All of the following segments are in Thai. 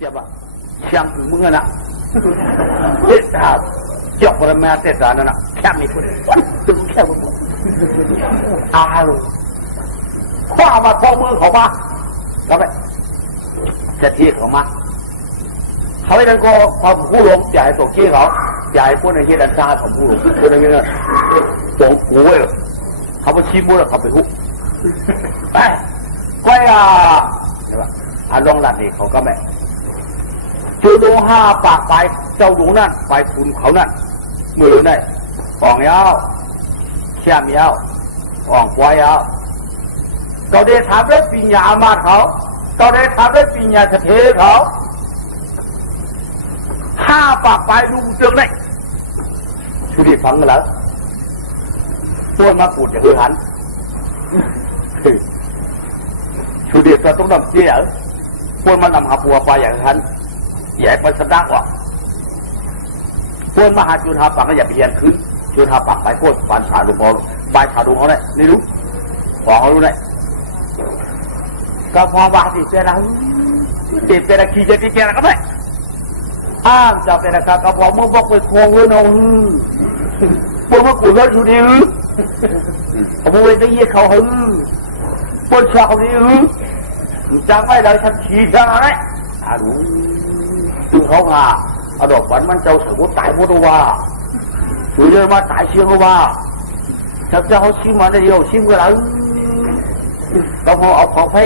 เจ็บอ่ะเชียงถึงมึงนะเจ็บท่าเจ้าพระแม่เจ็บท่านั่นนะแค่มีคนตึงแค่คนอ้าวคว้ามาท้องมือเขามาแล้วไปจะทีเขามาเขาไอ้นั่นก็ความผู้หลงจ่ายตัวขี้เขาจ่ายพวกในเฮดันซาของผู้หลงพวกนั้นเนี่ยตรงหูเลยเขาไปชี้มือเขาไปหุบไปก้อยใช่ป่ะลองหลัดนี่เขาก็ไม่จูดู5 ปากไปเจ้าหนูนั่นไปคุณเขานั่นมือนั่นอ่องยาวเชี่ยมยาวอ่องควายยาวเราได้ทำได้ปัญญามาเขาเราได้ทำได้ปัญญาเทเขา5 ปากไปลุงเจืองได้ชูดีฟังกันแล้วตัวมาปูดอย่างหันชูดีก็ต้องนำเจี๊ยบพวกมันนำหาปัวไปอย่างนั้นใหญ่ไปสะดักว่ะพวกมหาจุนหาปังก็อย่าเพียนขึ้นจุนหาปังไปโคตรปานฉาดูพอใบฉาดูเขาได้นี่รู้บอกเขารู้ได้ก็พอบาติเจริญติดเป็นขี้เจติเจริญก็ได้จะเป็นการกระบอกเมื่อบอกไปโค้งเลยน้องพวกมันกูรถอยู่ดีผมไปได้ยี่เขาหึงปนชาวนี้จังไม่ได้ฉันขี่จังอะไรรู้ถึงเขางาดอกฝันมันเจ้าสมุทรตายพุทธว่าถือเยอะมาตายเชียงว่าชักจะเขาชิมมาได้เดียวชิมก็แล้วต้องเอาของไฟ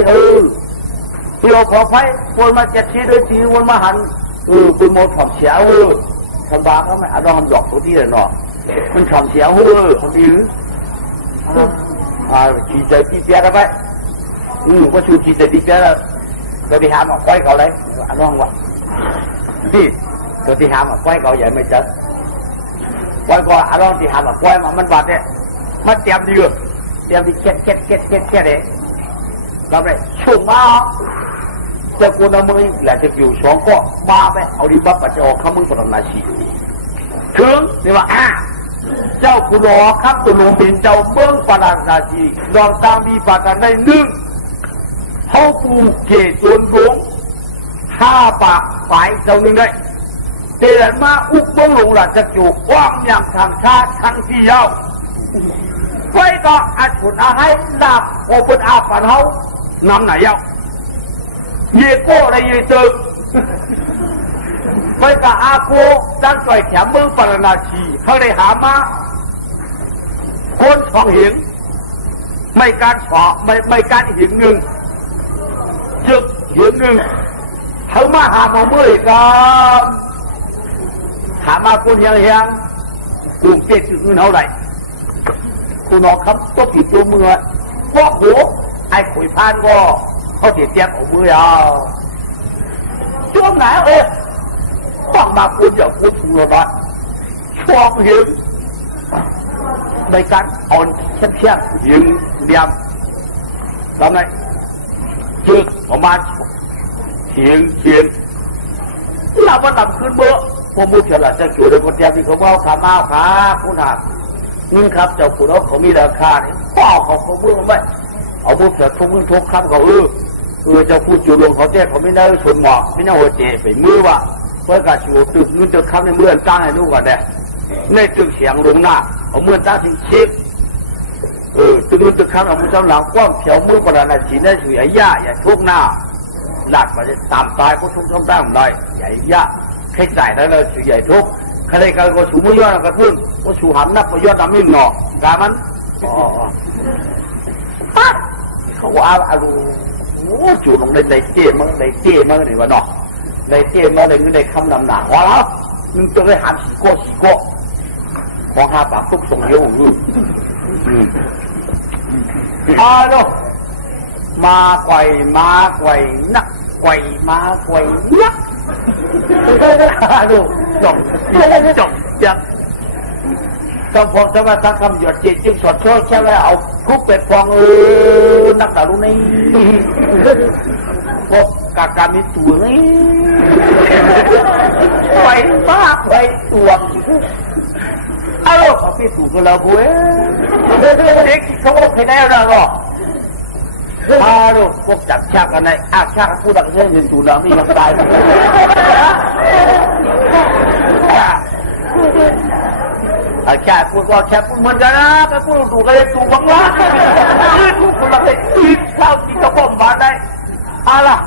ที่เอาของไฟวนมาเจ็ดชีด้วยชีวนมาหันเป็นโมถอดเสียวทำบาเขาไม่ดองดอกตัวที่เลยเนาะมันถอดเสียวเขาดีขี่ใจพี่เปียได้ไหมก็ชูจีจะดีเปียแล้วตัวที่หามาไฟเขาเลยดองว่ะนี่ตัวที่หามาไฟเขาใหญ่ไม่เจอไฟก็ดองที่หามาไฟมันบาดเนี่ยมันเตรียมดีเลยเตรียมที่เก็ดเลยเราไปชุ่มมาจะกูนำมือแหละจะอยู่สองก็มาไปเอาดีบัฟปัจจัยข้ามึงปฐมนาชีถึงเรียกว่าเจ้าคุณรอครับตุลงเป็นเจ้าเมืองปฐมนาชีลองตามมีปากกันได้1เขาปูเกศวนหลวง5 ปากฝ่ายเจ้าหนึ่งได้เตือนมาอุกบ้งหลงหลังจะอยู่ความอย่างทางชาติทางที่ยาวไฟก็อัดผลอาให้ลาบโอเป็นอาปันเขานำไหนยาวเยี่ยโก้อะไรเยี่ยตึกไปกับอาโกด้านก่อยแขมเมืองปรนาชีเขาได้หามาคนช่องหินไม่การฉอไม่การหินหนึ่งจึกหินหนึ่งเขามาหามาเมื่อกันหามาคนยังกลุ่มเจ็ดจุดเงินเท่าไหร่คุณน้องครับก็ผิดตัวมือพวกหัวไอ้ขุยพานก็เขาเสียเจ็บของมือยาวช่วงไหนฟังมาคุณจะพูดถูกหรือเปล่าช่วงหินในการอ่อนเชี่ยหินเดียมทำไมจึกประมาณเฉียงเราว่าตับขึ้นเมื่อพวกมุขเฉลาจะอยู่ในคนเดียวที่เขาว่าขามาขาคุณหักนี่ครับเจ้าขุนเขามีราคาเนี่ยป้อเขาเมื่อไม่เอามุขเฉลทุกทุกคำเขาเจ้าพูดจุดลงเขาแจ้เขาไม่ได้ชนหมอกไม่ได้หัวเจไปมือว่าเพื่อการชูตึกเงินจะคำในเมื่อจ้างให้ดูก่อนเนี่ยในตึกเสียงลงหน้าเอาเมื่อจ้างถึงเช็คตึกเงินตึกคำเอามือจ้างหลังกว้างเขียวมือประดานสีได้สวยย่าอย่าทุกหน้าหลักไปตามตายก็ทุกได้หมดเลยใหญ่ย่าแค่จ่ายได้เลยใหญ่ทุกใครกันก็สูงไม่ยอดกระทุ่นก็สูงหันนับก็ยอดดำมิ่งหนอกการมันเขาว่าจูลงในเจี๊ยมันในเจี๊ยมันนี่วะเนาะในเจี๊ยมันในคำนำหนาว่าแล้วมึงจะได้หันสีโก้ของ5 ปากทุกส่งเยอะเนาะมาไกวนักไกวมาไกวนักดูจบยังต้องพอจะว่าสักคำหยดจิตจึงสดช่วยแค่ว่าเอาคุกเป็ดฟองนักดารุณีพวกกากามีตัวนี่ไปบ้าไปตัวเขาพี่ถูกเราเว้ยเด็กเขาบอกให้ได้แล้วหรอ Aduh, kok cak-cak naik akak aku dah saya yang tsunami yang tadi. Akak pun menjana, aku tu kaya tu bangla. Itu pula kaya kau kita bomba naik. Alah,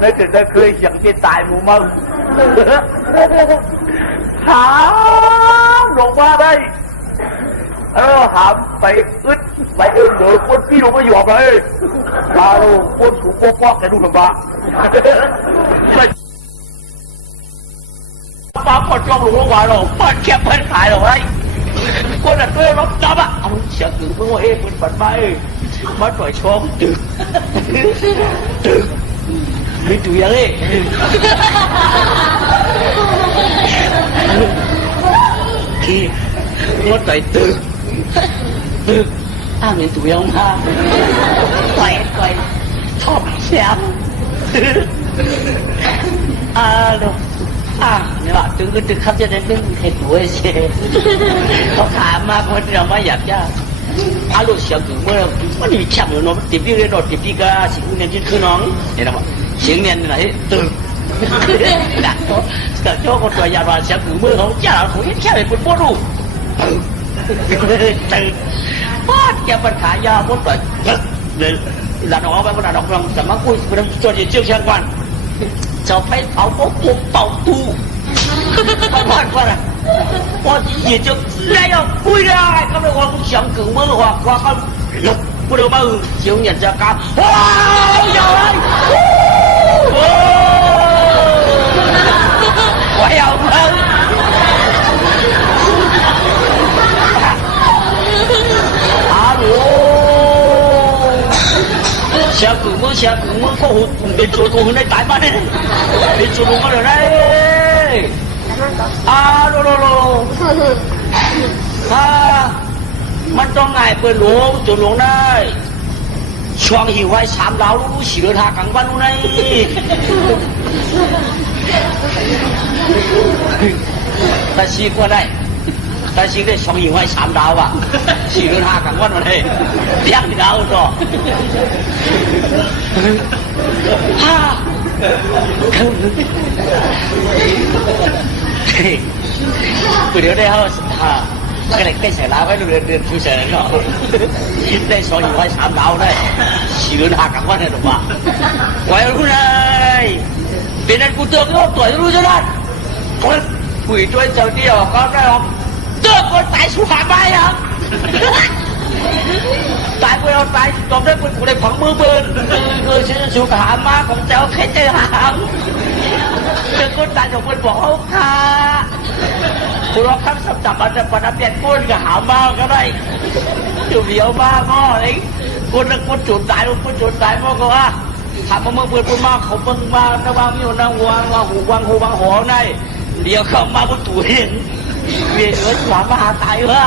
nói chuyện đây khơi chẳng cái tài mù mông. Hám lộn qua đây. Hám phải ướt phải ơn được con phi đâu có dọp rồi. Alo, con chủ có cái đu làm bà. Bám còn trong lục ngoài rồi, bắt kẹp bên phải rồi đấy. Con là tôi lắm đâm ạ. Ông sẽ cử với ngôi êm phần bay. Mất phải xóm từ. Đi tụi ăn đi. Khi mất phải từ. Mình tụi ông ha. Quay thọc xém. Đâu. Nhưng mà từ khắp cho đến cái tuổi xe.เขาถามมาคนเราไม่อยากจะลูกเสียงถึงเมื่อมันมีแคบอยู่เนาะติดพี่เรียนรถติดพี่ก็สิ่งนี้คือน้องเนี่ยนะเสียงเนี่ยไหนตื่นดักตัวแต่โจ้คนตัวยาวเสียงถึงเมื่อเขาจ้าเขาแค่เป็นคนพูดรู้ตื่นพอดแกปัญหายาพูดแบบเลยหลานออกไปคนหลานออกลองแต่มาคุยเป็นตัวเชี่ยวชาญกันจะไปเผาปุ๊บเป่าตู้ไม่พอดว่า我也就来要归来，咁我想讲乜話，我不能冇小人就講，哇有嚟，我有冇？阿羅，想講乜，我你做到你大班咧，你做到乜嚟咧？มันต้องไงเปิดหลวงจนหลวงได้ช่วงหิวไว้3ดาวรู้สีเดินทางกลางวันนู้นไงแต่สีก็ได้แต่สีได้ช่วงหิวไว้3ดาวอ่ะสีเดินทางกลางวันนู้นไงเลี้ยงดาวต่อเดี๋ยวได้เขาก็เลยใส่ลาไว้เดือนผู้ชายเนาะได้สอนอยู่ไว้3ดาวได้4เดือนหักกันว่าเนี่ยถูกป่ะไว้รู้เลยเป็นนั่นกูเตือนก็ต่อยรู้จะได้คนปุ๋ยตัวเจ้าเดียวก็ได้หรอกเตือนคนตายสุขาไปอ่ะตายไปเอาตายตบได้กูได้ฝังมือปืนชื่อสุขามาของเจ้าแค่ใจหางเตือนคนตายจากคนบอกเขาค่ะคุณรอข้ามสับจับมันจะปนเปลี่ยนก้นกับหามาก็ได้อยู่เดียวมาก็ไอ้คนจุดตายคนจุดตายพ่อก็ว่าทำมาเมื่อเปิดปุ่มมาเขาเพิ่งมาระวังอยู่นางวางว่าหูวางหอในเดี๋ยวเข้ามาบนตู้เห็นเวียนหัวสามมาหาตายวะ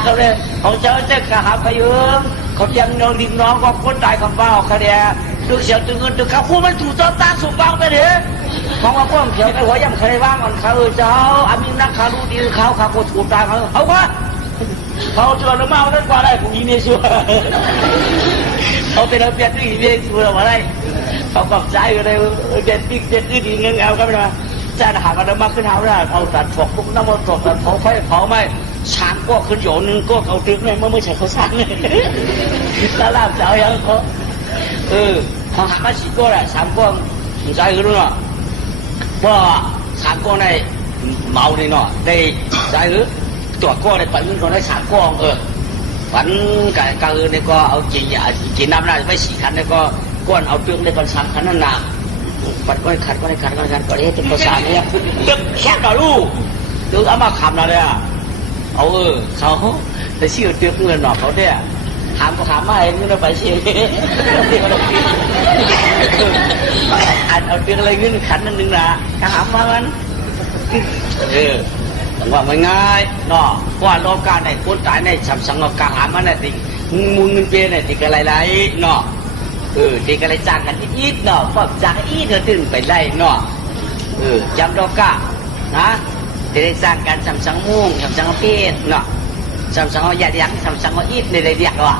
เขาเลยของเจ้าเจ้าหาไปเยอะเขายังนอนดินน้องก็คนตายคำบ้าเขาเดียดูเสียตึงเงินตึงข้าวพวกมันถูกต้นตาสูบบ้างไปเถอะมองว่าพวกเขียวไอ้หัวยังเคยว่างก่อนเขาเจ้าอามีนักขาดูดีเขาขาโคตรถูกตายเขาว่าเขาเจอแล้วมาได้กว่าได้ผมยินดีชัวเขาเป็นระเบียบที่ยินดีชัวร์มาได้เขากอบใจก็ได้เด็ดติ๊กเด็ดตื้อดีเงี้ยเอาก็ไม่ได้จะหากันมาขึ้นเท้าได้เขาตัดถกปุ๊บน้ำมันตกตัดเผาไฟเผาไหมช้างก็ขึ้นโยนนึงก็เขาตึกเนี่ยเมื่อใช่เขาช้างเนี่ยแล้วลาบเจ้ายังเขาเขาหามาสี่ก็แหละช้างก็สนใจกันด้วยเนาะเพราะช้างก็ในเมาเนี่ยเนาะได้ใจหรือตัวก็ในปันก็ได้ช้างก็ปันกะเนี่ยก็เอากินน้ำน่าจะไม่สี่คันเนี่ยก็ก้อนเอาตึกในปันช้างคันนั้นน่ะปัดก็ขัดก็ได้ก็ได้เป็นภาษาเนี่ยตึกแค่ต่อลูกตึกเอามาคำอะไรอ่ะเอาเขาแต่ชื่อตึกเงินหนอกเขาเนี่ยถามก็ถามมาเองนี่เราไปเชียร์ที่เขาต้องกินเอาตึกอะไรเงินขันนั่นนึงนะถามมามันว่าไม่ง่ายเนาะว่าโลกาในคนตายในสัมสังกาหามันน่ะติมุงเงินเปย์เนี่ยติอะไรไรเนาะติอะไรจ้างกันอีกเนาะพวกจ้างอีกก็ถึงไปไล่เนาะจำโลกานะจะได้สร้างการสัมสังมุ่งสัมสังเพศเนาะสัมสังเอาใหญ่ยักษ์สัมสังเอาอีกในเรียกว่า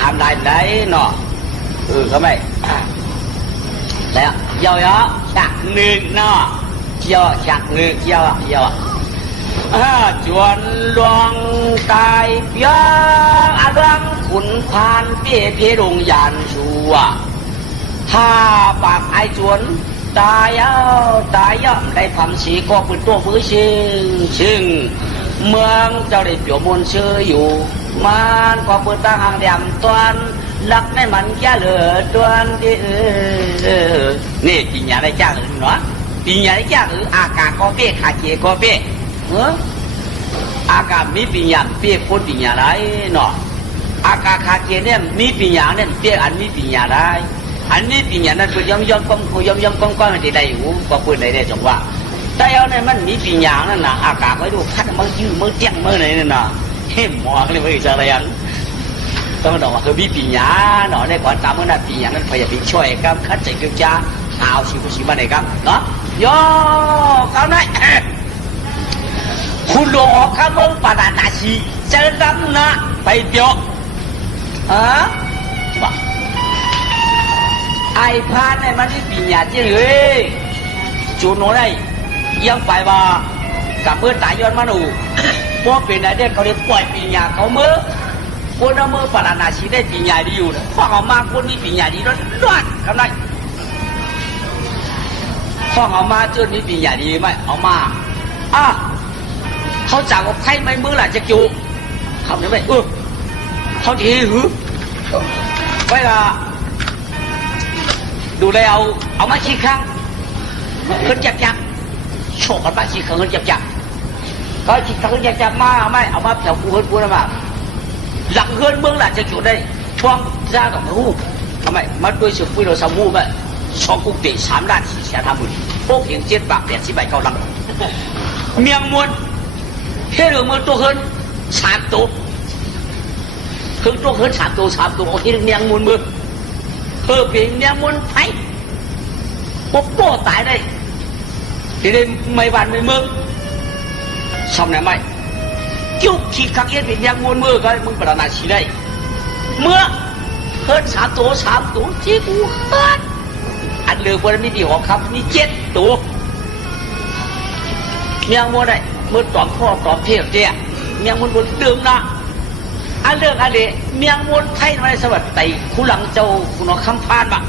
ห้ามได้ไหนเนาะก็ไม่แล้วย่อฉักหนึ่งเนาะย่อฉักหนึ่งย่อจวนดวงตายเพียงอาดังขุนพานเปี้ยเพียลงยานชัวถ้าปากไอจวนตายได้ทำสีก็ปืนตัวมือชิงเมืองเจ้าได้เปี่ยวมนเชื่ออยู่มันก็ปืนตาหางแดมตวนลักในมันแก่เหลือตวนที่นี่ปีญาได้จ้างหรือเนาะปีญาได้จ้างหรืออากาศก็เปี้ยขาเจก็เปี้ยอากาศมีปีญาเปี้ยคนปีญาได้เนาะอากาศขาเจเนี่ยมีปีญาเนี่ยเปี้ยอันมีปีญาได้อันนี้ปีญานั้นคือย่อมก้อนที่ได้อยู่ก็ปืนได้จังว่าแต่เอาเนี่ยมันมีปีญานั่นน่ะอากาศไว้ดูคัดมือยื้อมือเจี้ยงมือไหนนั่นน่ะเฮ้หมอกเลยไม่จะอะไรอันต้องบอกว่าคือมีปีญาเนาะในก่อนตามเมื่อนั้นปีญานั้นพยายามช่วยกับคัดใจกึ่งจ้าเอาชิมาไหนครับเนาะย่อเขาไหนคุณหลวงออกข้ามเมืองปานาชีเจอดำนะไปเดียวว่าไอ้พานไอ้มันนี่ปีญาจริงเลยจูนโน่ได้ยังไปว่ากับเมื่อตายย้อนมาหนูพวกเป็นอะไรเขาเรียกปล่อยปีญาเขาเมื่อคนเอาเมื่อปานาชีได้ปีญาดีอยู่นะข้อเอามาคนนี้ปีญาดีร้อนกำไรข้อเอามาจนนี้ปีญาดีไหมเอามาเขาจากว่าใครไม่มือหล่ะจะจูเขาเนี่ยไม่เขาดีหือเวลาดูเลยเอามาชี้ข้างเงินจับโชว์กันมาชี้ข้างเงินจับก็ชี้ข้างเงินจับมาไม่เอามาแถวกูเงินกูนะมาหลังเงินเมืองหล่ะจะจูได้ช่วงจ้ากับหูทำไมมาด้วยสุขุยเราสมูไปช่องกุฏิ3 ล้าน4 แสนทำบุญพวกเห็น7 บาท8 10 ใบเขาลังเมียงมวนเฮ้ยมือตัวเฮิน3 ตัวคือตัวเฮิน3 ตัวโอเคเมียงมวนมือเปลี่ยนเมียงมวนไทยปุ๊บโป้ตายได้ทีนี้ไม่วันไม่มือชอบไหนไม่จุกขี้ขังเย็นเปลี่ยนเมียงมวนมือก็มึงประนาชีได้เมื่อเฮิน3 ตัวที่กูเฮินอันเลือกวันนี้ดีหัวครับมี7 ตัวเมียงมวนได้เมื่อตอมพ่อตอมเพียบเตี้ยเมียงมวนบนเดิมนะอันเรื่องอะไรเมียงมวนไทยในสวัสดิ์ไต่คุณหลังเจ้าคุณเอาคำพานมา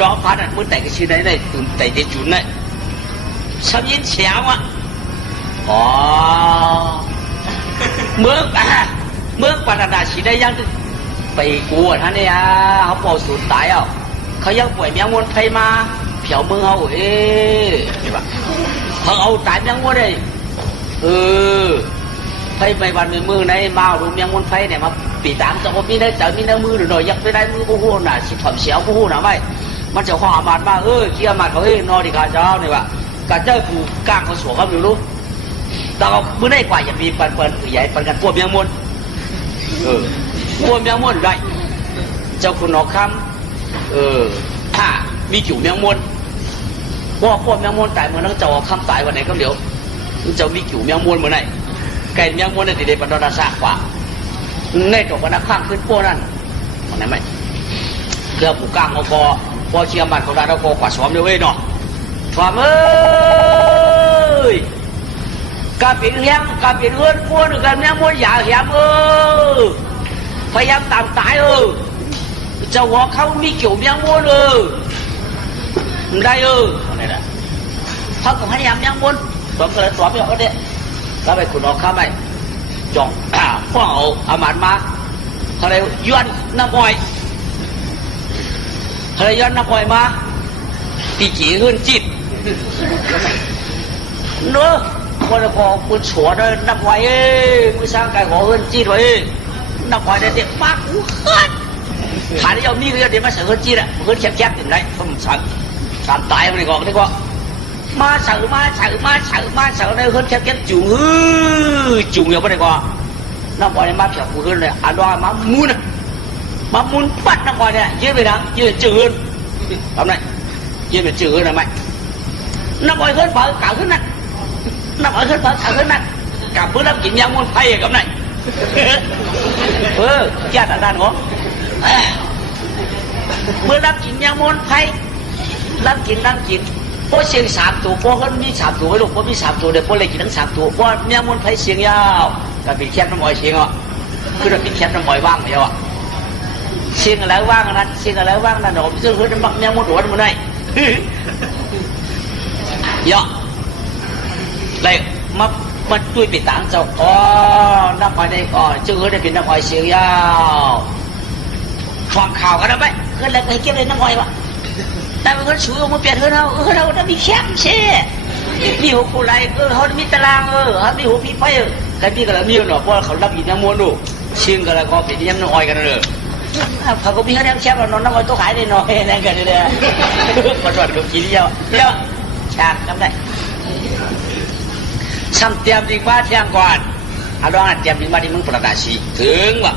ร้องพานเมื่อไต่ก็ชื่อได้ตุ่นไต่เดจุนได้ชาวยินเฉียวเมื่อปานาชีได้ยังไปกลัวท่านเนี่ยเขาปล่อยสูญตายเขายังป่วยเมียงมวนไทยมาเผียวเมืองเขานี่ปะเขาเอาตายเมียงมวนได้ไฟไปวันมือในมาดูเมียงมวนไฟเนี่ยมาปีตามจะมีได้แต่มีเนื้อมือหน่อยยักไปได้มือผู้น่ะสิถอดเสียวผู้น่ะไม่มันจะข้ออามาดมาเกี่ยมาเขานอนดีกาเจ้าเนี่ยวะกาเจ้าผูกกางเขาสวมเขาอยู่รู้แต่เรามือได้กว่าอย่ามีเปิดใหญ่เปิดกันพวกเมียงมวนพวกเมียงมวนได้เจ้าคุณนอกคำถ้ามีกิ่วเมียงมวนพวกเมียงมวนตายเมื่อนั้นเจ้าคำตายวันไหนก็เดี๋ยวเจ้ามีกิ่วเมียงมวนเมื่อไหร่ไก่เมียงมวนในติเดปันดาซากว่าในตัวกันนักข้างขึ้นพวกนั้นมันไหนไหมเรื่องผูกกางเอาพอเชียร์มันเขาได้แล้วก็กว่าซ้อมเดียวเองเนาะซ้อมกาเป็นเลี้ยงกาเป็นเงินพวกนึงกันเมียงมวนอย่าแหมพยายามตามตายเจ้าหัวเขามีกิ่วเมียงมวนได้อะไรล่ะเขาก็พยายามเมียงมวนซ้อมก็เลยซ้อมอย่างนี้แล้วไปขุดออกข้าไปจ่องพ่อเอาอามาดมาอะไรย้อนน้ำอ้อยอะไรย้อนน้ำอ้อยมาตีจีขึ้นจิตเนอะคนละพอคุณฉวดเลยน้ำอ้อยมือสร้างกายขอขึ้นจิตไว้น้ำอ้อยได้เด็กมากอู้ขึ้นขาที่เรามีก็เดี๋ยวมาเสือขึ้นจิตอ่ะขึ้นแคบๆถึงได้ผมสามตายมันก่อนดีกว่ามาเสือในขึ้นแคบๆจุ๋งจุ๋งอย่างไรกว่าน้ำบอลเนี่ยมาเผียวกูขึ้นเลยอันว่ามามุนปัดน้ำบอลเนี่ยยืดไปนะยืดจืดทำไงยืดไปจืดทำไมน้ำบอลขึ้นเผากล่าวขึ้นนั่นน้ำบอลขึ้นเผากล่าวขึ้นนั่นกับเพื่อนกินยามุนไพ่กับไหน แก่ด้านหัวเมื่อรับกินยามนไผ่รับกินพวกเสียง3 ตัวพวกเขามี3 ตัวไว้ลูกพวกมี3 ตัวเดี๋ยวพวกเลยกินทั้ง3 ตัวพวกยามนไผ่เสียงยาวกับเป็นแคบน้ำอ้อยเสียงอ่ะคือเราเป็นแคบน้ำอ้อยว่างเดียวอ่ะเสียงอะไรว่างนั้นเสียงอะไรว่างนั้นผมจะเฮ้ยมันบักยามนหัวมันได้เยอะเลยมาตุ้ยปิดตางเจ้าอ๋อน้ำอ้อยได้ก่อนจะเฮ้ยได้เป็นน้ำอ้อยเสียงยาวฟังข่าวกันแล้วไหมเฮ้ยอะไรก็ให้เก็บเลยน้ำอ้อยวะแต่มันก็ช่วยมาเปลี่ยนเราได้มีแคมป์เช่มีหัวคู่ไรเขามีตารางเขามีหัวพี่ไฟกันพี่ก็แล้วมีหน่อยเพราะเขารับอินน้ำมวนดูชิงกันแล้วก็เป็นยังน้ำอ้อยกันเลยเขาก็มีเขาเลี้ยงแคมป์เรานอนน้ำอ้อยตัวขายได้หน่อยนั่นกันเลยมาจอดกับกินเดียวฉากจำได้ซ้ำเตรียมดีกว่าเที่ยงก่อนเอาลองเตรียมดีมาที่มึงประกาศชีถึงว่ะ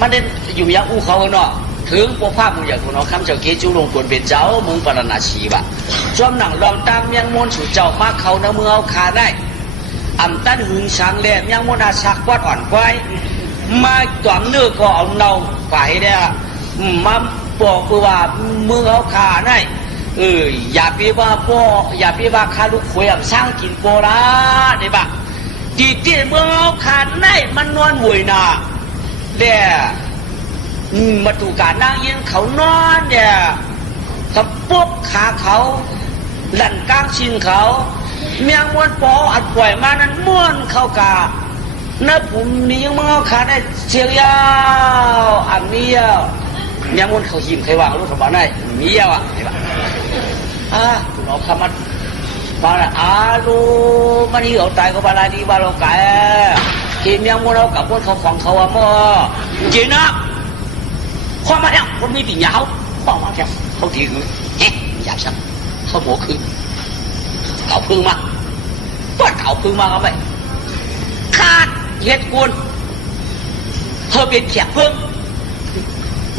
มันเด่นอยู่ยังอู้เขาเนาะถึงพวกภาพมึงอยากคุณเอาคำเจ้าเกจูลงควรเป็นเจ้ามึงปรณาชีวะจอมหนังลองตามยังมนสู่เจ้ามาเขาเนื้อมือเอาขาได้อ่ำตั้นหึงช้างเล่ยังมนอาชักวัดอ่อนควายมาตวงเนื้อก็เอาเนาฝ่ายเนี่ยมาบอกว่ามือเอาขาได้อย่าพี่ว่าพ่ออย่าพี่ว่าข้าลูกขวยสร้างกินโปราเนี่ยบ้าที่มือเอาขาได้มันนอนหวยนาเด้มาดูการนั่งยืนเขานอนเนี่ยถ้าปุ๊บขาเขาหลั่นก้างชินเขาเมียงม้วนปออัดปล่อยมานั้นม้วนเข้ากาเนื้อผมมียังมั่งขาได้เชียงยาวอันนี้เมียงม้วนเขาหิมใครวางลูกสมบัติได้มีเยอะไอ้บ้าเราคำมันมาละลูมันนี่เอาตายก็บาลาดีบาลกายกินเมียงม้วนเรากับพวกเขาของเขามั่วจีน่าความมาเนี่ยคนมีติ่งยาวความมาเนี่ยเขาทีคืออยากชักเขาหัวคือเก่าพึ่งมาว่าเก่าพึ่งมาเอาไปขาดเห็ดกุนเธอเป็นแขกพึ่ง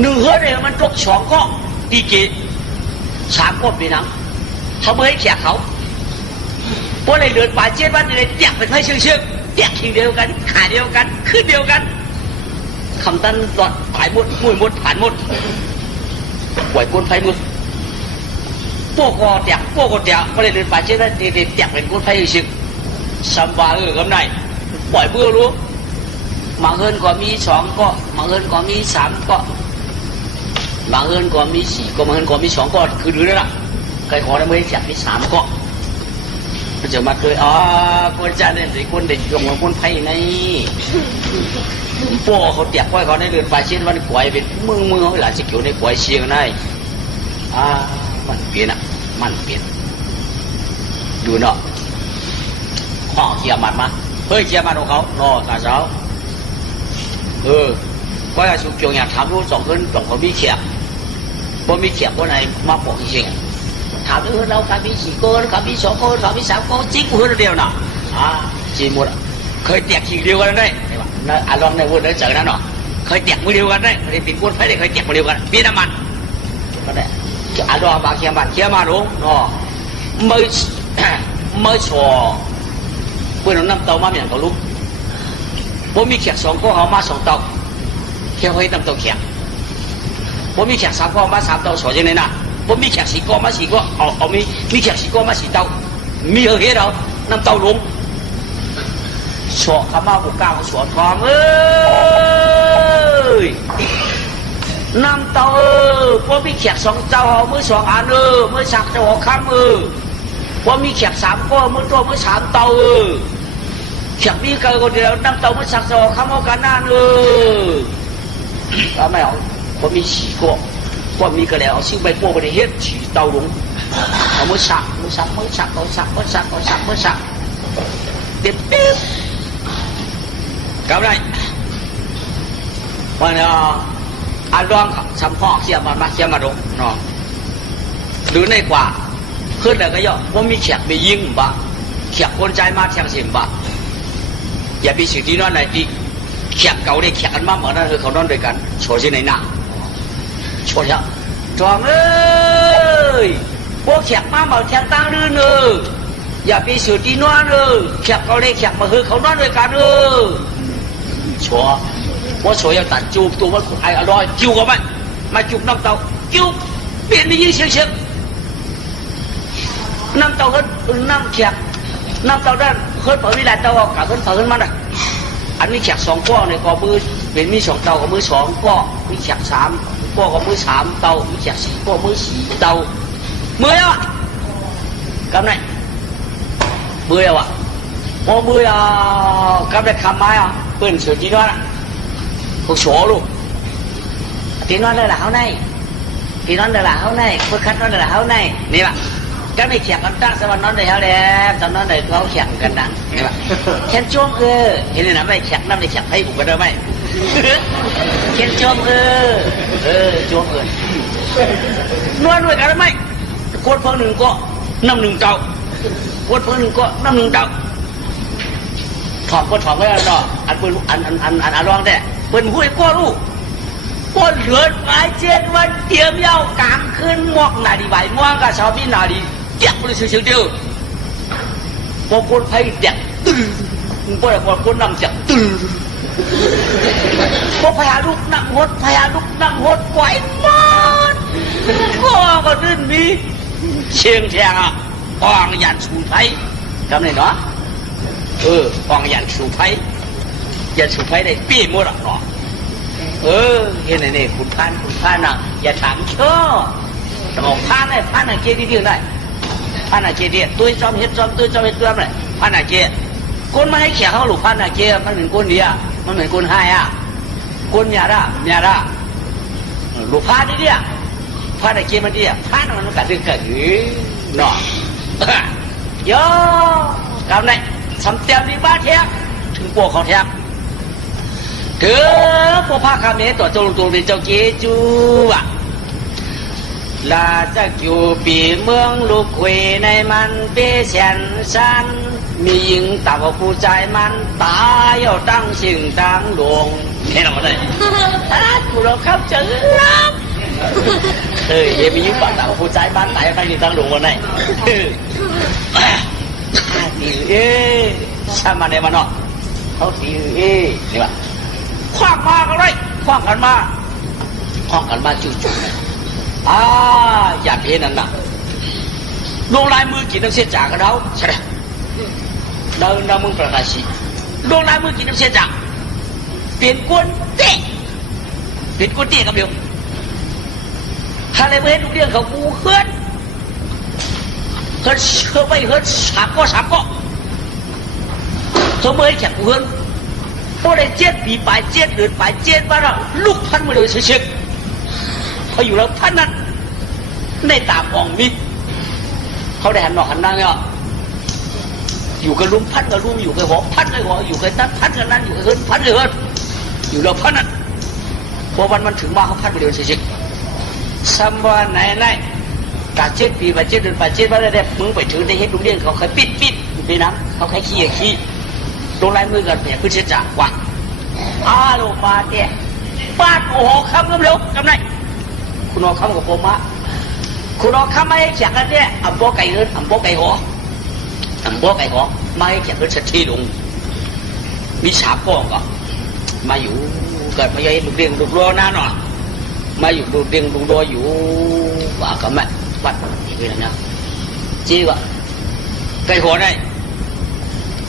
1เฮือเนี่ยมันตก2ก็ตีกี3ก็เป็นนังเขาไม่ให้แขกเขาพวกเลยเดินป่า7 วันเลยแตกเป็นไฟเชื่องแตกทีเดียวกันขาเดียวกันขึ้นเดียวกันคำตันหลอดผายหมดมวยหมดผ่านหมดไหวก้นไฟหมดพวกก็แตกพวกก็แตกไม่ได้เดินป่าเช่นนั้นแตกเป็นก้นไฟชิบสัมบาก็ไหนปล่อยเบื่อรู้มาเฮินก็มี2ก็มาเฮินก็มี3ก็มาเฮินก็มี4ก็มาเฮินก็มี2ก็คือดูแล้วล่ะใครขอได้ไม่ได้แตกมี3ก็มันจะมาเคยคนจะเล่นสิคนเด็กยงของคนไฟในพวกเขาเตียกไว้เขาในเรือนไฟเช่นวันกวยเป็นมือเขาหลายสิเกี่ยวในกวยเชียงได้มันเปลี่ยนมันเปลี่ยนดูเนาะข้อเขียมันมาเฮ้ยเขียมันของเขาเนาะตาเช้าก็จะสุกเกี่ยวอย่างถามรู้2 คน2เขามีเขียพอมีเขียคนไหนมาบอกจริงถามเราเขามี4 คนเขามี2 คนเขามี3 คนจิ๊กคนเดียวน่ะจีหมดเคยเตียกขีดเดียวกันได้ลองในวุ้นได้เจอนั่นเนาะเคยเตียกมือเดียวกันได้ไม่ได้ปิดวุ้นไม่ได้เคยเตียกมือเดียวกันปีน้ำมันก็ได้ลองบาเขียมาลงเนาะเมื่อชัวเพื่อนน้ำเตามาอย่างเขาลุกผมมีแขก2 ก็เอามา2 เตาเขียวให้น้ำเตาแขกผมมีแขก3 ก็มา3 เตาสวยจังเลยนะผมมีแขก4 ก็มา4 ก็เอามีแขก4 ก็มา4 เตามีเฮ้ยเราน้ำเตาลงสวขมาบุกก้าวสวทองน้ำเต้าพอมีแขก2 เจ้ามือ2 อันมือฉักเจ้าข้ามพอมีแขก3 ก็มือตัวมือ3 เต้าแขกมีกันคนเดียวน้ำเต้ามือฉักเจ้าข้ามกันนั่นแล้วไม่เอาพอมี4 ก็พอมีกันแล้วชื่อใบโป้ไปเฮ็ด4 เต้าลงเอามือฉักเด็ดกับไรวันนี้ลองสัมพ่อเขียมาลงเนาะหรือในกว่าขึ้นแล้วก็ย่อว่ามีแขกไปยิงบ่แขกคนใจมาแทงเสียงบ่อย่าไปสื่อที่นอนไหนที่แขกเก่าได้แขกกันมากเหมือนนั้นคือเขานอนด้วยกันโชว์ที่ไหนหน้าโชว์เถอะจอมพวกแขกมาเหมือนแทงตั้งรื่นอย่าไปสื่อที่นอนแขกเก่าได้แขกมาคือเขานอนด้วยกันชัว ว่าสวยเอาตัดจูบตัวว่าไอ้อร่อยจูบกับมันมาจูบน้ำเต่าจูบเปลี่ยนได้ยิ่งเชียงน้ำเต่าก็น้ำเขียกน้ำเต่าด้านเคยเผยวิลาเต่ากับเคยเผยมันอ่ะอันนี้เขียก2 ก้อในกอมือเป็นมี2 เต่ากับมือ2 ก้อมีเขียก3 ก้อกับมือ3 เต่ามีเขียก4 ก้อมือ4 เต่ามือแล้วอ่ะกำไรมือแล้วอ่ะพอมืออ่ะกำไรคำไม้อ่ะเปิ้นเสือจีนวะพวกโฉลูกจีนวะเลยล่ะเขาในจีนวะเลยล่ะเขาในพวกคัดวะเลยล่ะเขาในนี่ป่ะก็ไม่แข่งกันตั้งสวรรค์นอนได้เขาแล้วตอนนั้นเลยเขาแข่งกันดังนี่ป่ะแข่งช่วงเห็นไหมนะไม่แข่งน้ำไม่แข่งให้ผมก็ได้ไหมแข่งช่วงช่วงนวดด้วยกันได้ไหมกดเพิ่ง1 ก็น้ำ1 เต่ากดเพิ่ง1 ก็น้ำ1 เต่าถอดก็ถอดก็ได้เนาะอันเปิ้ลอันร้องได้เปิ้ลหุ้ยก็รู้ป้นเหลือหลาย7 วันเตรียมยาวกลางคืนงอกหนาดีใบม่วงกับชาวพี่นาดีเจ็บเลยเฉยๆเดียวพอคนไผ่เจ็บตื้อพอคนนั่งเจ็บตื้อพอพยาลุกนั่งหดพยาลุกนั่งหดไหวมากก็ดื้อมีเชียงแทงอ่ะกองยันสูไผ่จำได้เนาะกองยันสูไผ่ยันสูไผ่ได้ปีหมดหรอเห็นไหมเนี่ยคุณพานน่ะอย่าถามเชื่อแต่บอกพานน่ะเกดีๆได้พานน่ะเกดีตัวจอมเฮ็ดจอมตัวจอมเฮ็ดตัวอะไรพานน่ะเกคนมาให้เขียเขาหลุดพานน่ะเกมันเหมือนคนเดียมันเหมือนคนให้อ่ะคนเนี่ยละหลุดพานนี่เนี่ยพานน่ะเกมันเดียพานมันกัดดึงกัดเนาะโย่กำไรสำเตียมดีบ้าเทียถึงปวกเขาเทียเกิดพวกพระคำนี้ตัวตรงเจ้าเกจูอ่ะลาจะอยู่ปีเมืองลูกเวในมันเปเสียนสันมีหญิงตาผู้ใจมันตายเอาตั้งสิ่งตั้งหลวงนี่เราเลยกูเราเข้าเจอแล้วยังมีหญิงตาผู้ใจมันตายเอาตั้งสิ่งตั้งหลวงวันไหนตีชามาในมันเนาะเขาตีนี่ป่ะคว้างมาก็ได้คว้างกันมาจู่ๆอยากเห็นนั่นน่ะลงลายมือกินน้ำเสียจากกันเราใช่ไหมเดินน้ำมึงประกาศลงลายมือกินน้ำเสียจากเปลี่ยนกวนเตะกับเดียวถ้าอะไรไม่เห็นทุกเรื่องเขากูเฮือนชื่อไปเฮือนสามก็สมัยแข่งกูเฮือนพอได้7 ปีไป7 เดือนไป7 วันแล้วลูกพันมาเลยเฉยๆพออยู่แล้วพันนั้นได้ตามองมิเขาได้หันหนอกหันหน้าเนี่ยอยู่กับลุงพันกับลุงอยู่กับหัวพันกับหัวอยู่กับตั้งพันกับนั้นอยู่กับเฮิร์นพันกับเฮิร์นอยู่แล้วพันนั้นพอวันมันถึงมาเขาพันมาเลยเฉยๆซ้ำว่าไหนกา7 ปีไป7 เดือนไป7 วันแล้วได้มึงไปถึงได้เห็นลุงเลี้ยงเขาเคยปิดไปน้ำเขาเคยขี้ลงลายมือกันเนี่ยคือเสียจากว่าโลมาเนี่ยบ้านโอ้โหคำเร็วจำได้คุณเอาคำกับผมมาคุณเอาคำมาให้เขียนกันเนี่ยอัมโบไก่เงินอัมโบไก่หอมาให้เขียนกันสักทีลงมี3 ก้อนก็มาอยู่เกิดมาอยู่ลูกเรียงลูกรัวนั่นหรอมาอยู่ลูกเรียงลูกรัวอยู่ว่าก็ไม่วัดนี่นะจี้ว่าไก่หอได้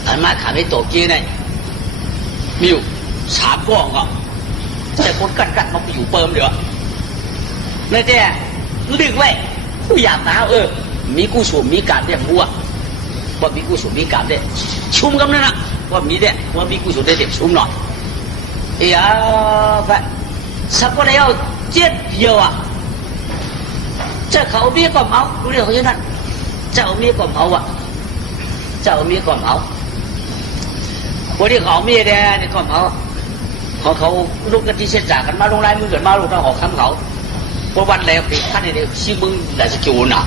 อันมาขาไม่โตกี้เนี่ยมีอยู่3 ก้อนก็แต่คนกัดมาอยู่เปิมเดี๋ยวเลยแต่ลึกไว้ผู้อยากหนาวมีกู้สูบมีการเรียกวัวว่ามีกู้สูบมีการได้ชุ่มกันนั่นนะว่ามีได้ว่ามีกู้สูบได้เด็กชุ่มหน่อยไปสักวันแล้ว7 เดียวจะเขามีก่อมเอาดูเรื่องเขาอย่างนั้นเจ้ามีก่อมเอาวันที่เขามีแดงนี่ก่อมเอาเขาลูกกันที่เสียจากกันมาลงลายมือเกิดมาลูกต้องออกคำเขาเพราะวันแล้วติดท่านนี่ชื่อมึงแต่สกิลน่ะ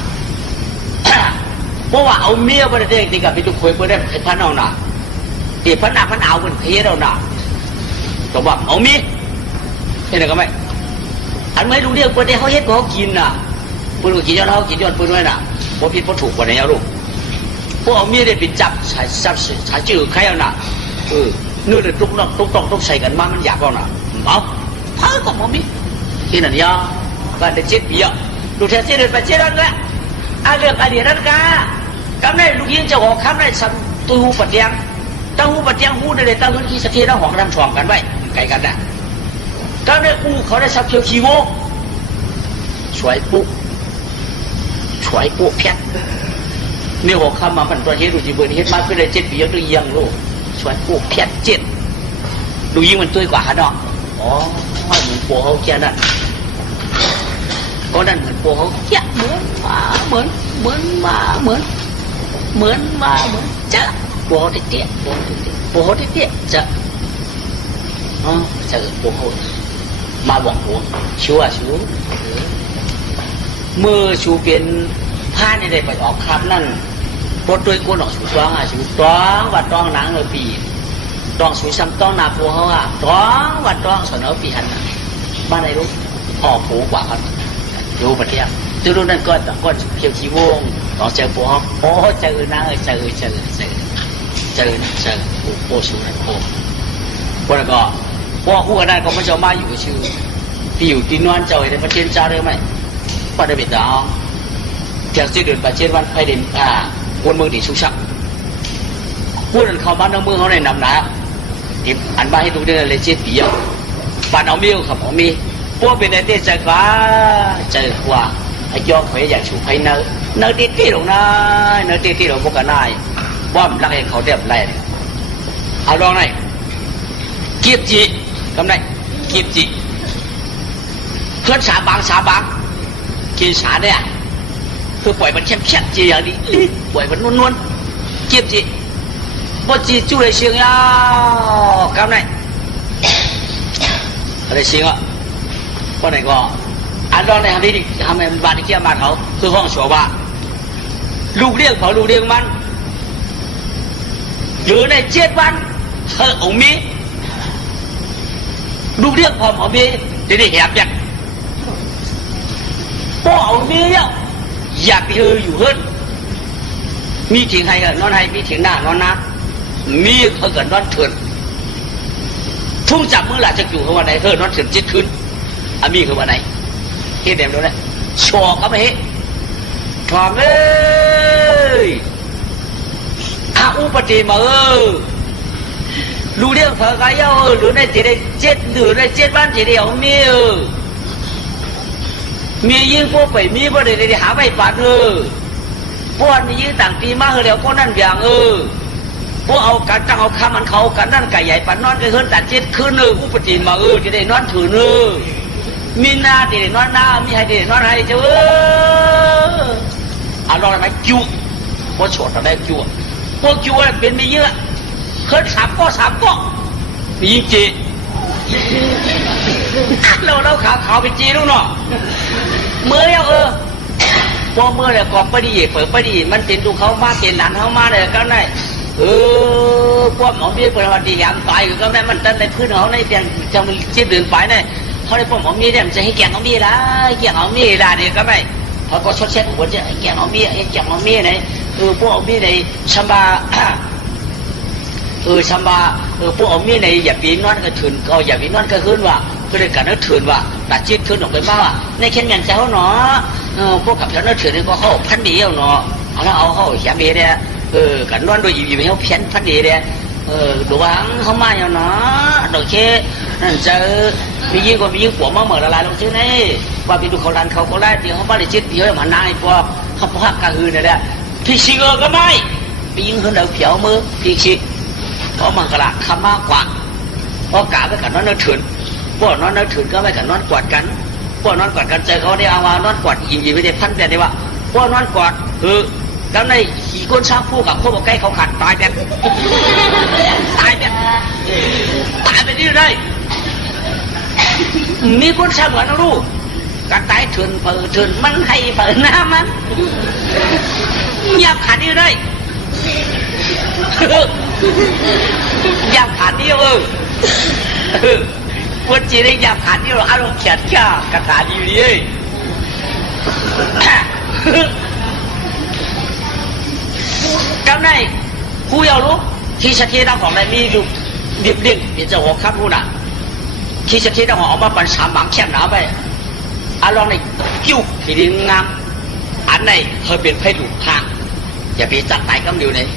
เพราะว่าเอาเมียประเด็นที่กับพี่ทุกคนเพื่อได้พันเอาหน่ะที่พันเอาเป็นเพี้ยเราหน่ะต้องบอกเอามีเห็นไหมก็ไม่อันไม่รู้เรื่องประเด็นเขาเฮ็ดเขากินน่ะปืนกินย้อนเขากินย้อนปืนไว้น่ะเพราะผิดเพราะถูกกว่าไหนเอาลูกพวกเอาเมียได้ไปจับใช้จื้อใครเอาน่ะเนื้อเดือดตุ๊กใส่กันมามันอยากเอาน่ะ bảo phá còn không biết khi nào do và để chết bị đủ theo chết được và chết ăn đấy ai được ai để ăn cả cái này lúc yên cho họ khám này xong tôi hu bật đen tao hu bật đen hu để tao hơn khi sẽ thi nó hoặc làm trònกันvậy cáiกันđã cái này uเขาได้สับเขียวชีโวช่วยปุ๊แพทเนี่ยหัวคำมามันตัวเฮ็ดดูจีเบิร์นเฮ็ดมากก็ได้7 ปีแล้วตัวยังลูกช่วยปุ๊แพท7ดูยิ่งมันตัวกว่าเนาะอ๋อเหมือนปัวเขาแค่นั้นก็นั่นเหมือนปัวเขาแค่เหมือนจะปัวเขาเตี้ยจะอ๋อจะปัวเขามาบอกปัวชัวมือชูเป็นผ้าในใดไปออกครับนั่นปดด้วยก้นออกชูต้องชูต้องวัดต้องหนังเลยปีต้องชูซ้ำต้องนาปัวเขาต้องวัดต้องสนอปีหันบ้านไหนรู้ออกผูกว่าครับรู้ปะเทียบจะรู้นั่นก้อนเขียวขี้วงต้องเจอปัวเขาโอ้เจอนะเจอปัวชูนั่นปัวแล้วก็ปัวคู่กันได้ก็ไม่จะมาอยู่ชื่อปีอยู่ตีนวลเจ้าเห็นมันเจนจ้าได้ไหมป้าได้เป็นดาวจากที่เดินไปเช่นวันไฟเด่นวนเมืองดีชุกชักพูดกันเข้าบ้านน้องเมืองเขาในนำหนาที่อันบ้าให้ดูได้เลยเจ็ดปีบ้านเอาเมียวขับเอามีพวกเป็นในเต้ใจฟ้าใจกว่าไอ้ยอกไฟอยากชูไฟเนื้อตีหลงนายเนื้อตีหลงพวกกันนายว่ามันรักให้เขาเรียบไรเอาลองไหนเกียบจีกำไรเกียบจีเพื่อนสาบางกินสาเนี่ยคือปล่อยมันเข้มจีอย่างนี้ปล่อยมันนวลเก็บจีพอจีจู่เลยเชียงยาวกำไรอะไรเชียงอ่ะก็ไหนก็อันรอนในทำที่ทำให้บ้านที่เกี่ยมาเขาคือห้องชัวว่าลูกเรียกเขาลูกเรียกมันหรือใน7 วันเธอองมีลูกเรียกพอมมีจะได้แหบอย่างพ่อเอาเมียอยากไปอยู่hơnมีถิ่งให้นอนให้มีถิ่งหน้านอนนะมีเขาเกิดนอนเถื่อนทุ่งจับมือหล่ะจะอยู่เขาวันไหนเธอนอนเถื่อน7 คืนมีเขาวันไหนเฮ็ดเต็มแล้วนะชอก็ไม่เฮ็ดทองเอ้ยอุปติมารู้เรื่องเธอก็ย่อหรือในจีได้7 หรือใน7 วันจีได้เอาเมียมียิ่งพวกไปมีประเด็นที่หาไม่ปัดพวกมียิ่งต่างตีมาเดี๋ยวพวกนั่นอย่างพวกเอากันจังเอาคำมันเขากันนั่นไก่ใหญ่ปัดนอนก็เฮิร์นตัด7 คืนอุปติมาจะได้นอนถือมีหน้าจะได้นอนหน้ามีให้จะได้นอนให้เจ้าลองอะไรจุพวกโฉดอะไรจุพวกจุเป็นมีเยอะเฮิร์น3 ก็มียิ่งจีเราขาวเป็นจีลูกเนาะเมื่อพอเมื่อเนี่ยกอบปดีเปิดปดีมันเป็นดูเขามาเป็นหลานเขามาเลยก็ได้พวกหมอเบี้ยเปิดวันดีอย่างตายก็ได้มันตั้งในพื้นเขาในเตียงจะมันเจ็บเดินไปเนี่ยเขาได้พวกหมอเบี้ยเนี่ยจะให้แกงเขาเบี้ยละแกงเขาเบี้ยละเนี่ยก็ไม่เขาก็ชดเชยหัวจะแกงเขาเบี้ยแกงเขาเบี้ยไหนพวกเอาเบี้ยในชัมบาชัมบาพวกเอาเบี้ยในอย่าปีนอนก็ถืนเขาอย่าปีนอนก็ขึ้นว่าก็เลยการนึกถืนว่าตัดจิตขึ้นออกไปบ้างในเช่นอย่างเจ้าเนาะพวกกับเจ้านึกถืนนี่ก็เขาพันเดียวเนาะแล้วเอาเขาแฉเบี้ยเนี่ยกันนอนโดยอยู่เขาเพี้ยนพันเดียวเนี่ยดวงเขามาอย่างเนาะโดยเช่นั่นเจอมียิ่งกว่ามียิ่งหัวมาเหมือนอะไรลงชื่อนี่ว่าไปดูเขาลันเขาก็ได้เดี๋ยวเขาไม่ได้จิตเดียวมันนายพวกเขาพักกลางคืนเนี่ยพี่ชิงก็ไม่ไปยิ่งขึ้นเดาเขียวมือพี่ชิเพราะมันกระละคำมากกว่าเพราะกาไปกันนอนนึกถืนพวกนอนนึกถืนก็ไม่กันนอนกอดกันพวกนอนกอดกันเจอเขาเนี่ยเอามานอนกอดอิ่มไม่ได้พันแต่ได้ว่าพวกนอนกอดแล้วในขี่ก้นช้างผู้กับพวกใกล้เขาขัดตายแบบนี่ได้มีก้นช้างเหมือนลูกกันตายเถื่อนเปิดเถื่อนมันให้เปิดน้ำมันยับขาดนี่ได้ยับขาดนี่วันจีได้ยับขาดนี่เราอารมณ์เขียดก้ากระถาดีเลยกำไรผู้ยาวรู้ที่ชัดเจนของในมีอยู่เด็กๆเป็นเจ้าของข้าพูดน่ะ ที่จะที่ต้องออกมาปันสามบางแค่หนาไปลองในกิ้วที่ดินงามอันไหนเธอเป็นไพ่ถูกข้างอย่าไปจัดไต่กำเดียวเนี่ย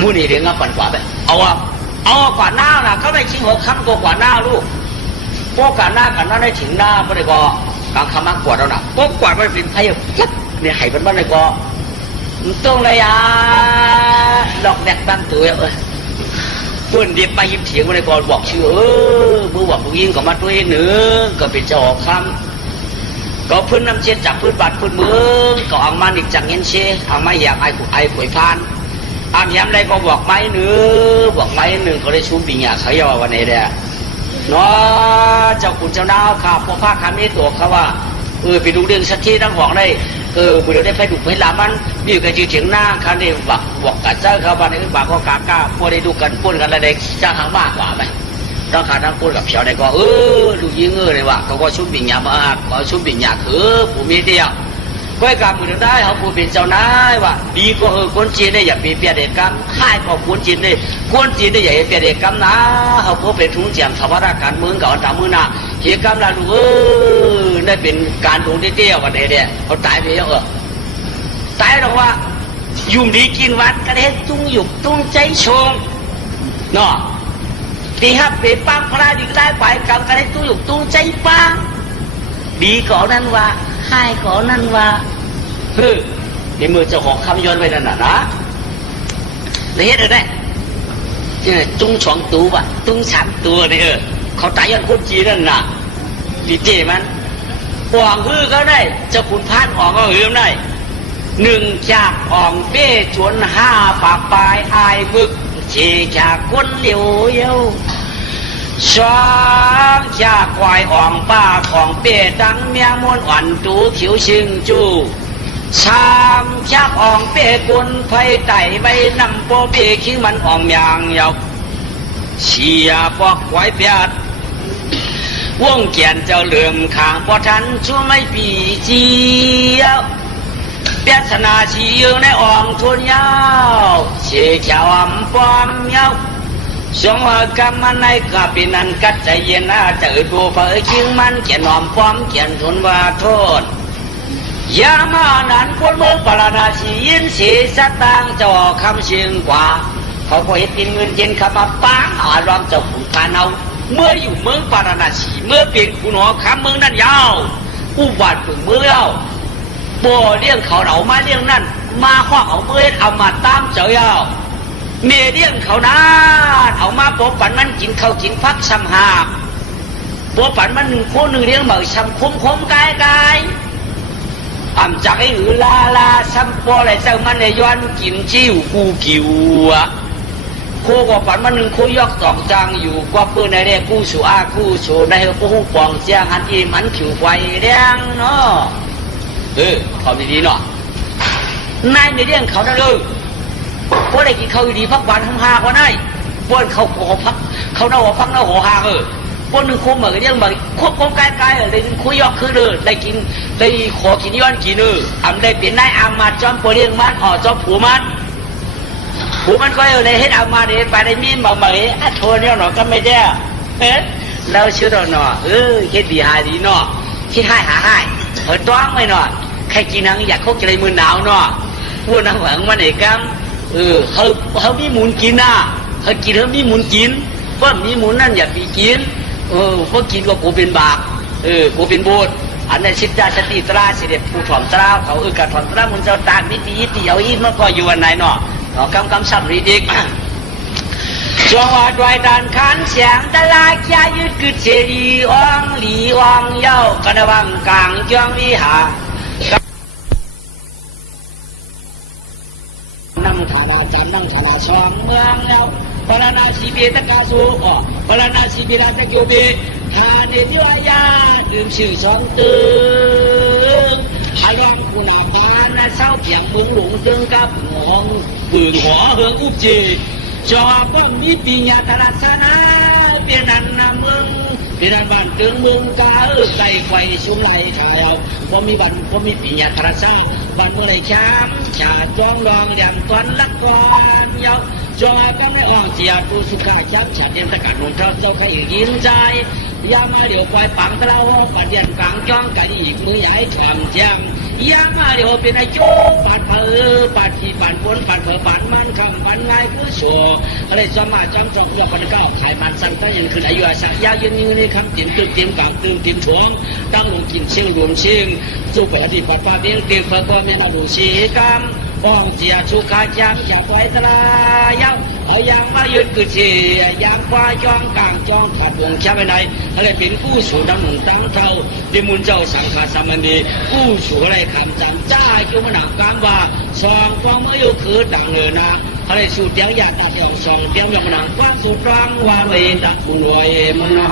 มูนี่เรียงงามปันกว่าไปเอากว่าหน้าน่ะก็ไม่ชิงหัวค่ำกว่าหน้าลูกพวกกว่าหน้ากันหน้าได้ถึงหน้าไม่ได้ก็กลางคำมากกว่าเราน่ะพวกกว่าไม่เป็นไพ่ยับเนี่ยไห้เป็นบ้านได้ก็ต้องเลยดอกแดกตั้งตัวเพื่อนเดียบไปยิบเถียงมาในกรบอกชื่อมือบอกผู้ยิงก็มาด้วยเนื้อก็เป็นเจ้าคำก็เพื่อนน้ำเชี่ยจับเพื่อนบาดเพื่อนมือก็อังมันอีกจังเงี้ยเชี่ยอังไม่อยากไอ้ขุยพานอังย้ำได้ก็บอกไม้เนื้อบอกไม้หนึ่งก็ได้ชูปีหยาเขายอวันนี้เด้อเนาะเจ้าขุนเจ้าดาวข่าวพวกภาคคำนี้ตัวเขาว่าไปดูเรื่องสักทีทั้งหองได้บุญได้ไปดูไปลามันมีอยู่กับชื่อเฉียงหน้าคันนี้บอกกับเจ้าเขาบ้านนี้บอกก็กล้าพวกได้ดูกันพูดกันอะไรได้จ้างทางมากกว่าไหมต้องการทั้งพูดกับเฉียวได้ก็ดูยิงเลยว่าเขาก็ชุบบิ่งยามาเขาชุบบิ่งยาคือผู้มีเดียวก็ให้การมือได้เขาผู้เป็นเจ้านายว่าดีก็คนจีนได้อย่าเปลี่ยนเด็กกรรมค่ายก็คนจีนได้คนจีนได้อย่าเปลี่ยนเด็กกรรมนะเขาผู้เป็นทุนเจียมสวัสดิการเมืองกับอันดับมือหน้าเหตุการณ์เราดูได้เป็นการดูเตี้ยวันนี้เนี่ยเขาตายไปเยอะตายหรอกว่ายุ่มดีกินวันกระเด็นตุ้งหยุกตุ้งใจชงเนาะตีฮับเป็นปังพระดีได้ไปกับกระเด็นตุ้งหยุกตุ้งใจปังดีก่อนนั้นว่าให้ก่อนนั้นว่าในมือเจ้าของคำย้อนไว้นั่นน่ะนะเลยเห็นได้จุ้งสองตัวว่ะตุ้งสามตัวนี่เขาตายยันคนจีนนั่นน่ะดีเจมันห่วงก็ได้เจ้าขุนพานห่วงก็ได้หนึ่งจากอ่องเป้ชวนห้าปากปลายอายมึกเชจากคนเหลียวเย้าสองจากควายอ่องป้าของเป้ดังเมียมวนอ่อนตูขิวชิงจูสามจากอ่องเป้กุนไฟไต่ใบนำโปเป้คิงมันอ่องยางเย้าเชียปอกควายเปียดวงเกียนเจ้าเหลื่อมขางพอทันชั่วไม่ปีเจียวเปียชนาชีอยู่ในอ่องทุนยาวเชี่ยชาวปอมยาวสงกรรมในกาปินันกัดใจเย็นอาจะอึดบูเผยคิงมันเขียนหอมปอมเขียนทุนว่าโทษยามานันคนเมืองปราณาชียินสีสตางเจ้าคำเชียงกว่าเขาก็เห็นกินเงินเย็นขับมาปังหารองเจ้าขุนพานเอาเมื่ออยู่เมืองปาราณสีเมื่อเป็นคุณหอคำเมืองนั่นยาวอุบัติถึงเมื่อบ่เลี้ยงเขาเอามาเลี้ยงนั่นมาข้อเอาเมื่อเอามาตามเจ้ายาวเมียเลี้ยงเขานะเอามาโปปันมันกินเขากินพักซ้ำหาโปปันมันหนึ่งคนหนึ่งเลี้ยงเหมือนซ้ำคมกายอ่ำจากไอ้หือลาซ้ำโปอะไรเจ้ามันในย้อนกินจิ้วกูกิวโคกว่าปันมันหนึ่งโคยอกตอกจางอยู่กว่าเพื่อนในเรื่องกู้สู่กู้โชในเฮกู้ปองเสียงหันอีมันผิวไฟแดงเนาะเขาดีๆเนาะนายในเรื่องเขานั่นเลยพวกได้กินเขาดีพักวันทำหาเขาได้พวกเขาหัวพักเขาเน่าหัวพักเน่าหัวหาพวกหนึ่งโคเหมือนเรื่องแบบควบคุมกายเลยคุยยอกคือเลยได้กินได้ขอกินย้อนกินได้เปลี่ยนได้อามาจอมโปเลี้ยงมันจอมผัวมันก็เลยให้เอามาเนี่ยไปได้มีนบอกมาโทรเนี่ยหนอก็ไม่ได้เราชื่อเราหนอคิดดีหายดีเนาะคิดให้หาให้ต้อนไม่หนอใครกินนังอยากเขากินอะไรมือหนาวเนาะพูดนังหวังมันเอกกันเขามีหมุนกินนะเขากินเขามีหมุนกินเพราะมีหมุนนั่นอย่าไปกินเพราะกินก็กูเป็นบาปกูเป็นโบสอันนั้นชิดดาสติตราเสด็จผู้ถ่อมตราเขาการถ่อมตรามันจะตามิติยิติเอาอินมันก็อยู่วันไหนเนาะคำสับรีดิกจวงว่าด้วยด้านขันเสียงตะลายยายืดกึศเสรีอ่องหลีอ่องเย้ากระวังกลางจวงวิหานำฐานาจันนั่งฐานาช่องเมืองแล้วปราณาสีเบตกาสูปราณาสีเบราตะเกียวเบทาเนติวายาดื่มชื่อช่องตึงอารองคุณาพานะเศร้าเพียงมุงหลงตึงกับหองปืนหัวเฮืองอุบจีจอป้อมมีปีญาตรัสนาเปียนันนะมึงเปียนันบ้านตึงมึงกาไก่ไฟชุ่มไหลขายเอาพอมีบันพอมีปีญาตรัสนาบ้านเมื่อไรช้ำชาจ้องรองแดมตอนละกวนเยา จงอาการในอ่างเจียตูสุขาจับฉันเดียนตะกัดหนุนเท้าเจ้าใครยินใจยามาเหลียวไฟปังตะเล่าปัดเดียนกลางจ้องกันอีกมือใหญ่แฉมแจ้งยามาเหลียวเป็นไอ้โจ้ปัดเผอปัดที่ปัดฝนปัดเผอปัดมันคำปัดง่ายคือชัวอะไรสมาจำจอกยาปันเก้าไข่มันสั่งตั้งยันขึ้นอายุอาชายายืนยืนในคำจิ้มตื่นจิ้มกลางตื่นจิ้มช่วงตั้งลงกินเชียงรวมเชียงสู้ไปอดีตปัดฟ้าเบี้ยงเตียงเพื่อความเป็นอาบุชีกรรมป้องเจียสุขาจำจากไว้ตลายาวเอายางมายืนคือเชียยางควาจ้องกลางจ้องขาดวงช้าไปไหนอะไรเป็นผู้สู่ดำหนุนตั้งเท่าดิมุนเจ้าสังฆาสามณีผู้สู่อะไรคำจำจ้าจุมหนักกามว่าสองความเมื่ออยู่คือดังเนินนะอะไรสู่เดียงยาตาเดียวสองเดียงยมหนังกว้างสู่รังวาเวตักบุญวยมนา